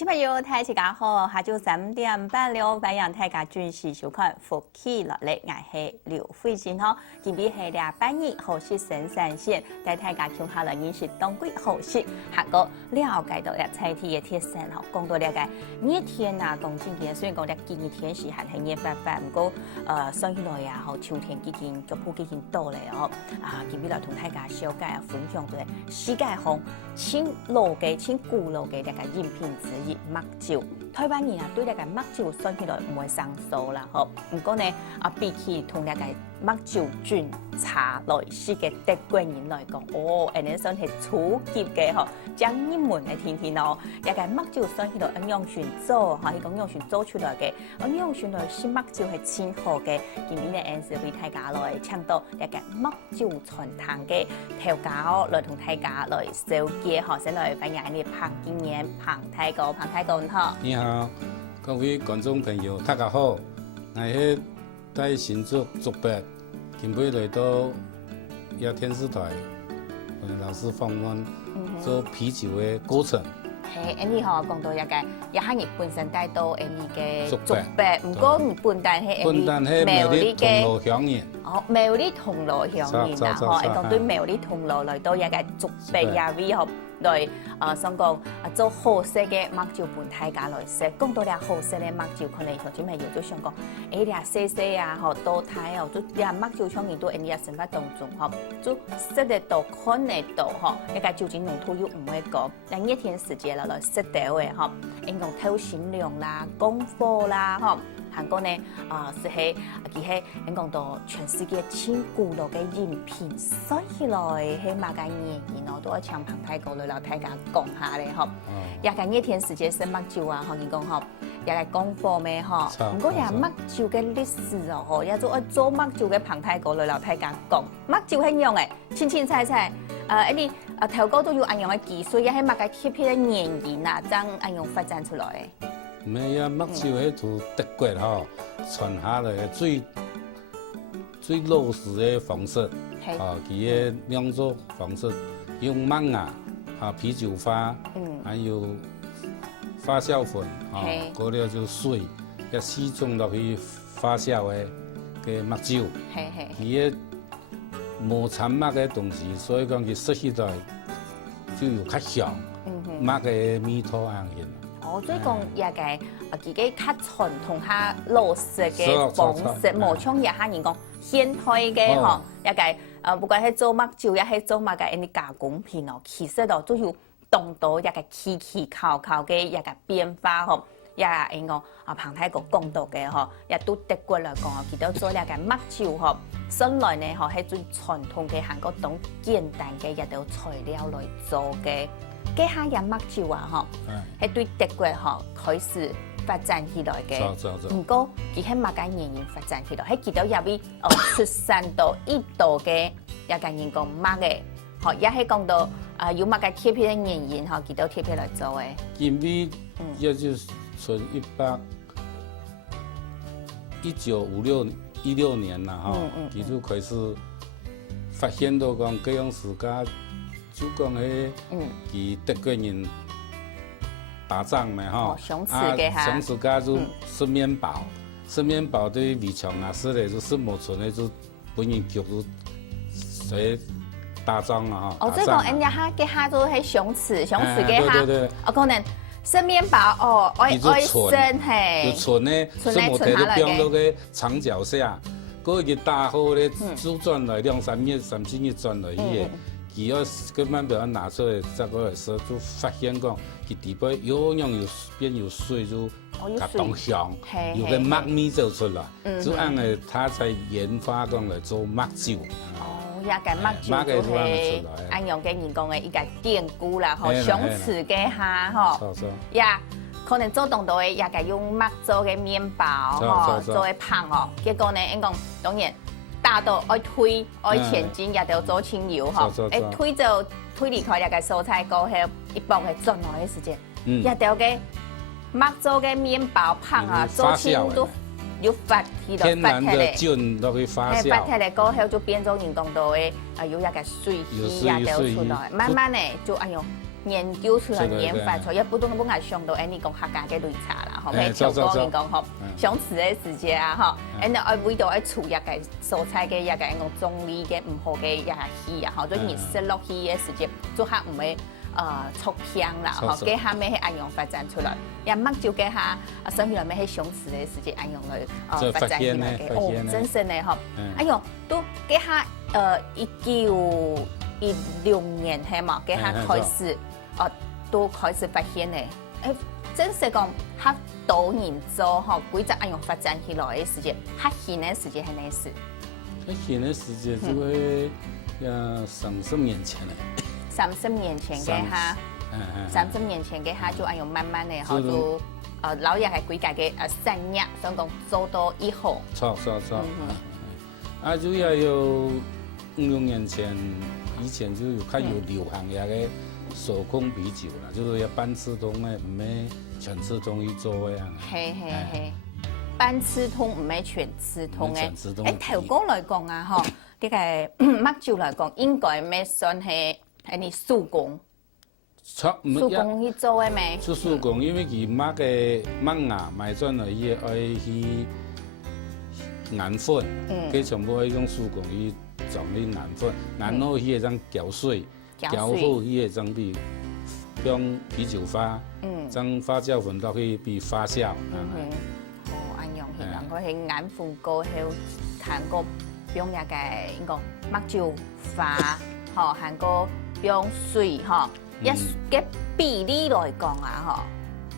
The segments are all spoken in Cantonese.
听朋友，大家好，下晝3:30了，白羊大家準時收看福氣落嚟，我係劉慧珍吼。今日係200日，好食生產線，帶大家聽下來認識當季好食，下個了解到菜體嘅特性吼，講到了解熱天啊，講真嘅，雖然講咧今日天時還係熱發發，唔過算起來啊，吼秋天已經腳步已經到嚟哦。今日來同大家小解分享對世界上清老嘅、清古老嘅一個飲品之一麥酒。台灣人啊，對呢個麥酒算起來唔會生疏啦，吼。唔過呢，比起同呢個麥酒轉茶來食嘅德國人來講，人哋算係初級嘅吼，將入門嘅聽聽哦。呢個麥酒算起來按樣選做，嚇，佢講樣選做出來嘅，按樣選來試麥酒係真好嘅。今年嘅 N 為大家來倡導呢個麥酒傳統嘅調教，來同大家來紹介，嚇，先來分享啲彭經驗、彭太哥好。你好，各位觀眾朋友，大家好，我係在新竹竹北，今日來到亞電視台，老師訪問做啤酒嘅過程。係，Andy 嗬講到一個，亞漢日本身帶到 Andy 嘅竹北，唔過日本但係 Andy 苗栗嘅銅鑼鄉人。哦，苗栗銅鑼鄉人啊，嗬，講對苗栗銅鑼來到一個竹北亞位嗬。來想講做好食嘅麥酒伴大家來食，講到了好食嘅麥酒，可能頭先咪有都想講，啲細細啊，嗬，多睇哦，做啲麥酒廠人都喺啲生活當中，嗬，做食得到、看得到，嗬，一個酒精濃度又唔會高，但熱天時節來食到嘅，嗬，應講透心涼啦、降火啦，嗬。韓國呢，是喺佢喺應講到全世界千古老嘅飲品，所以來喺馬家年我都要請彭太哥來老大家講下咧，嗬。也個熱天時節食麥酒啊，可以講嗬，也個降火咩嗬。唔過也麥酒嘅歷史哦，嗬，也做麥酒嘅彭太哥來老大家講，麥酒係樣嘅，清清菜菜，一啲頭哥都要按樣嘅技術，也喺馬家貼片嘅原因啊，將按樣發展出來。唔係啊，麥酒係從德國吼傳下來嘅最老式嘅方式，佢嘅釀造方式用麥芽、啤酒花，還有發酵粉，過了就水，一四種落去發酵嘅麥酒，佢嘅無摻麥嘅東西，所以講佢食起來就有較香，麥嘅味道啱嘅。所以講也個自己較傳統下老式嘅方式，無像也嚇人講現代嘅嗬，也個不管係做麥酒，也係做乜嘅啲加工品哦，其實都都要動到一個起靠嘅一個變化嗬，也應講彭太哥講到嘅嗬，也對德國來講啊，佢都做一個麥酒嗬，本來呢嗬係最傳統嘅韓國種簡單嘅一道材料來做嘅。嘅下飲麥酒啊，嗬，係對德國嗬開始發展起來嘅。唔過，佢喺馬家年年發展起來，喺見到入邊出產到呢度嘅一個人講麥嘅，嗬，也係講到有馬家貼片嘅原因，嗬，見到貼片來做嘅。今日也就從1916年啦，嗬，佢就開始發現到講各樣世界。就講佢德國人打仗嘛，嗬，上次家就食麵包，食麵包對圍牆啊，食嚟就食冇存嘅就本人叫做誰打仗啊，嗬。即係講人家下都係上次嘅下，可能食麵包愛生係，就存咧，食冇睇到變到個牆角下，嗰個打好咧，就轉來2-3日、3-4日轉來嘅。佢要佢慢慢拿出來，再過來食，就發現講佢底部有樣又變有水，就甲當香，有個麥味就出來，就按個他才研發講來做麥酒。也個麥酒就係按樣嘅人講嘅一個典故啦，嗬，上次嘅下嗬，也可能做動到嘅也個用麥做嘅麵包，嗬，做嘅棒哦，結果呢，應講當然。打到愛推愛前進，也都做清油嗬。推就推離開一個蔬菜過後，一般係轉來嘅時間。也都嘅麥做嘅麵包棒啊，做清都又发起了天然的发起菌都会发发酵，起来过后就变做人工岛的，有一个水气呀流出来，慢慢的就哎呦。研究出来、研发出来，也不懂不爱上到，你讲客家嘅擂茶啦，吼，譬如調講講吼，上次嘅時節啊，吼，愛為到愛處一個蔬菜嘅一個講種類嘅唔好嘅一個氣啊，吼，做熱食落去嘅時節，做下唔會促香啦，吼，嘅下咩係按用發展出來，也乜就嘅下生起來咩係上次嘅時節按用來發展起來嘅，哦，真係呢，吼，哎呦，都嘅下1916年係嘛，嘅下開始。都開始發現咧，真係講較多人做吼，規則按用發展起來嘅時間，較現嘅時間係咩事？較現嘅時間就會30年前咧。30年前嘅下，30年前嘅下就按用慢慢嘅，吼就老爺係規格嘅產業，想講做到以後。錯。啊，就也有5、6年前，以前就有較有流行嘅。手工啤酒啦，就是要半刺通嘅，唔係全刺通去做嘅樣。係，半刺通唔係全刺通嘅。頭講來講啊，嗬，呢個麥酒來講，應該咩算係你手工？手工去做嘅咩？做手工，因為佢麥嘅麥芽買轉來伊愛去研粉，佢全部愛用手工去做啲研粉，然後佢會將攪水。攪好伊個裝備，用啤酒花，將發酵粉落去俾發酵。哦，按樣係啦，佢係眼粉過後，韓國用一個應該麥酒花，嗬，韓國用水，嗬，一嘅比例來講啊，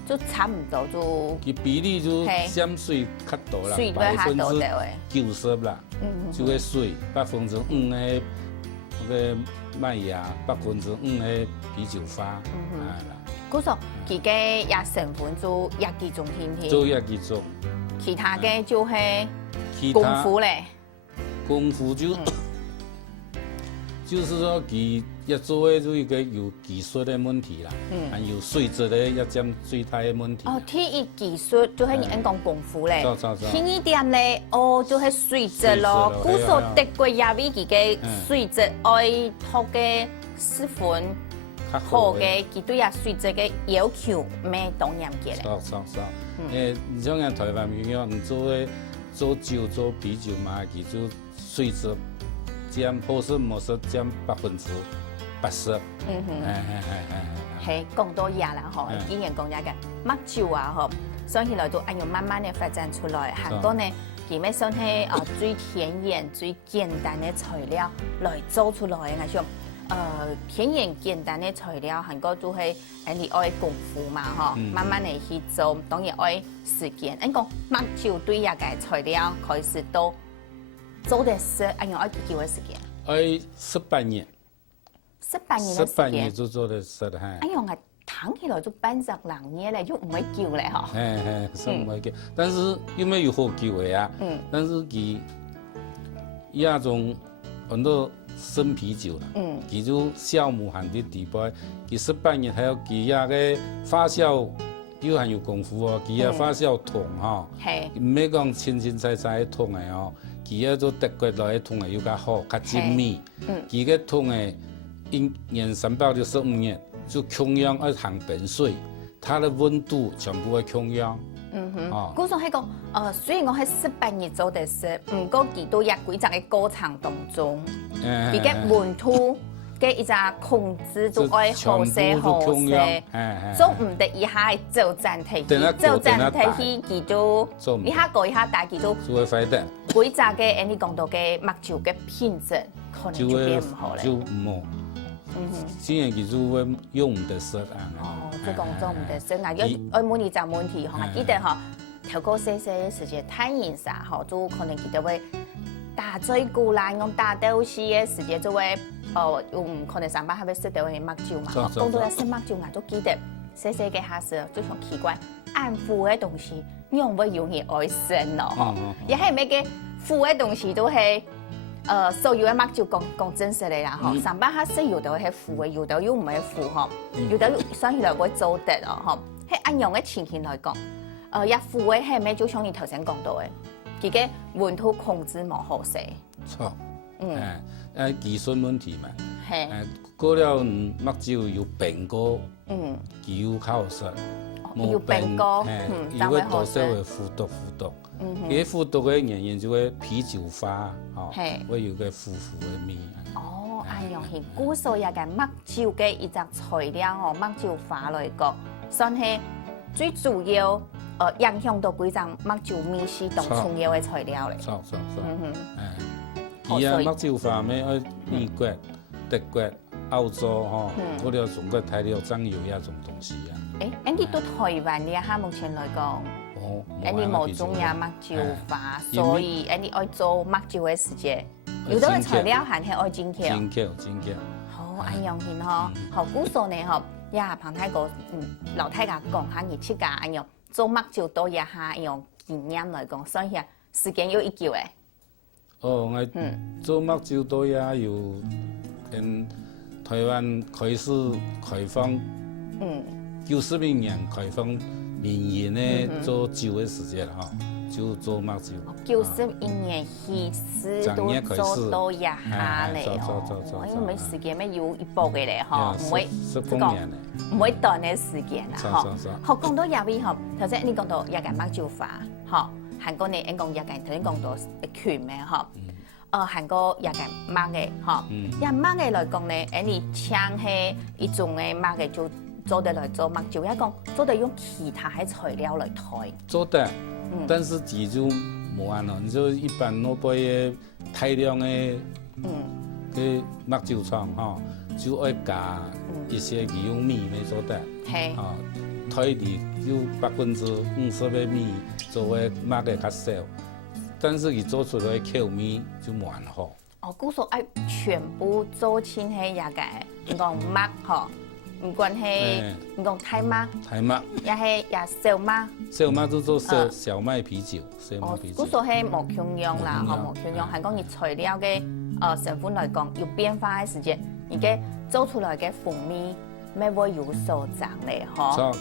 嗬，就差唔多就。佢比例就佔水較多啦，90%啦，就個水5%嘅個麥芽5%嘅啤酒花，係啦。嗰時佢嘅也成分就也幾種添。做也幾種。其他嘅就係功夫咧。功夫就是說佢一做嘅就一個有技術嘅問題啦，還有水質嘅一佔最大嘅問題。哦，第一技術就係人講功夫咧。第二點咧，就係水質咯。古時候德國也為佢嘅水質愛學嘅師傅好嘅，佢對啊水質嘅要求咩當然嘅咧。你像人台灣咁樣，你做酒做啤酒嘛，佢就水質。佔好食冇食佔80%。係講到嘢啦，嗬，既然講嘢嘅麥酒啊，嗬，想起來都按用慢慢嘅發展出來。韓國呢，佢咩算係最天然、最簡單嘅材料來做出來嘅，係像天然簡單嘅材料，韓國都係你愛功夫嘛，嗬，慢慢嚟去做，當然愛時間。你講麥酒對一個材料開始都。做的是按用幾久嘅時間？18年。18年嘅時間。18年就做的是係。按用係談起來就82年咧，就唔係久咧嗬。是唔係久，但是因為有好久嘅呀。但是佢亞種很多生啤酒啦。佢就酵母含啲地步，佢18年還有佢亞嘅發酵。又很有功夫哦，佢嘅發酵桶吼，唔係講清清彩彩嘅桶嘅哦，佢嘅做德國來嘅桶嘅又較好，較精密。佢嘅桶嘅年365年，就同樣要含冰水，它的溫度全部會同樣。嗰種係個雖然我喺18年做的事，唔過佢都有幾隻嘅過程當中，佢嘅溫度。嘅一隻控制就愛好些，做唔得一下就暫停，就暫停去佢就一下過一下大佢就會壞的。幾隻嘅你講到嘅麥酒嘅品質可能就變唔好咧。就唔好。雖然佢就會用唔得食啊。即講做唔得食，嗱要愛滿意就問題，我記得嗬，頭個細細嘅時間太嚴曬，嗬，就可能佢哋會打最古啦，用打到時嘅時間就會。可能上班還會食到啲麥酒嘛，講到食麥酒，我都記得細細嘅下時就像奇怪，按腐嘅東西，你會容易愛生咯，也係咩嘅腐嘅東西都係，所有嘅麥酒講真實嚟啦，嗬，上班下食有到係腐嘅，有到又唔係腐嗬，有到想起來會做得咯，嗬，喺按樣嘅情形來講，一腐嘅係咩？就像你頭先講到嘅。佢嘅温度控制冇好勢。錯，技術問題嘛。係。過了目睭有變過，佢有較實。有變過，因為多少會腐毒。佢腐毒嘅原因就會啤酒花，會有個腐嘅味。哦，哎呀，係古時也個目睭嘅一隻材料哦，目睭花來講，算係最主要影響到幾種目睭面是當重要嘅材料嚟。錯。而啊，目睭花咩？喺美國、德國、澳洲嗬，嗰啲中國大陸真有一種東西啊。你到台灣呢下目前來講，你冇種呀目睭花，所以你愛做目睭嘅時節，有啲嘅材料係愛真巧。好，安樣先嗬，好古數呢嗬，呀彭太哥，老太家講下熱切噶，安樣做目睭多一下樣經驗來講，所以時間要一久誒。我做目睭多呀，有跟台灣開始開放。90年開放民營咧做酒嘅時節啦，就做目睭。91年開始都做到一下嚟哦，因為時間咩要一步嘅咧，嗬，唔會唔會短嘅時間啦，嗬。學講到廿位嗬，頭先你講到一個目睭花，嗬，韓國呢，你講一個頭先講到拳咩，嗬。韓國一個墨嘅，嗬，因墨嘅來講呢，你槍係一種嘅墨嘅就。做得來做目睭，一講做得用其他嘅材料來推。做得，但是佢就冇安咯。你就一般攞杯大量嘅嘅目睭床就愛加一些佢用米嚟做得。係。推啲有50%嘅米做嘅墨嘅較少，但是佢做出來嘅口味就冇安好。古說愛全部做清係一個，你講墨嗬。唔管係唔講太墨，也係也小墨。小墨都做小麥啤酒，小麥啤酒。嗰數係無窮用啦，無窮用係講熱材料嘅成分來講有變化嘅時節，而家做出來嘅風味咩會有所長咧，嗬。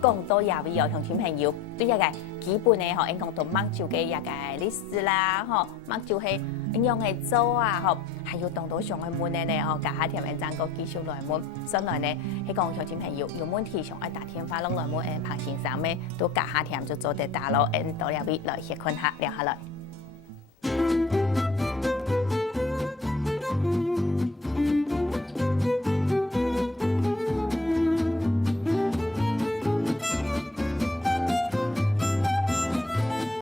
講到廿位有同小朋友對一個基本嘅嗬，應講到目睭嘅一個歷史啦，嗬，目睭係應用嘅做啊，嗬。還有當到上去問咧，嗬，家下條嘅爭個繼續來問，所以呢，喺講小小朋友有問題想愛打電話攏來問，彭先生咩都家下條就做得大咯，到兩位來協看下聊下來。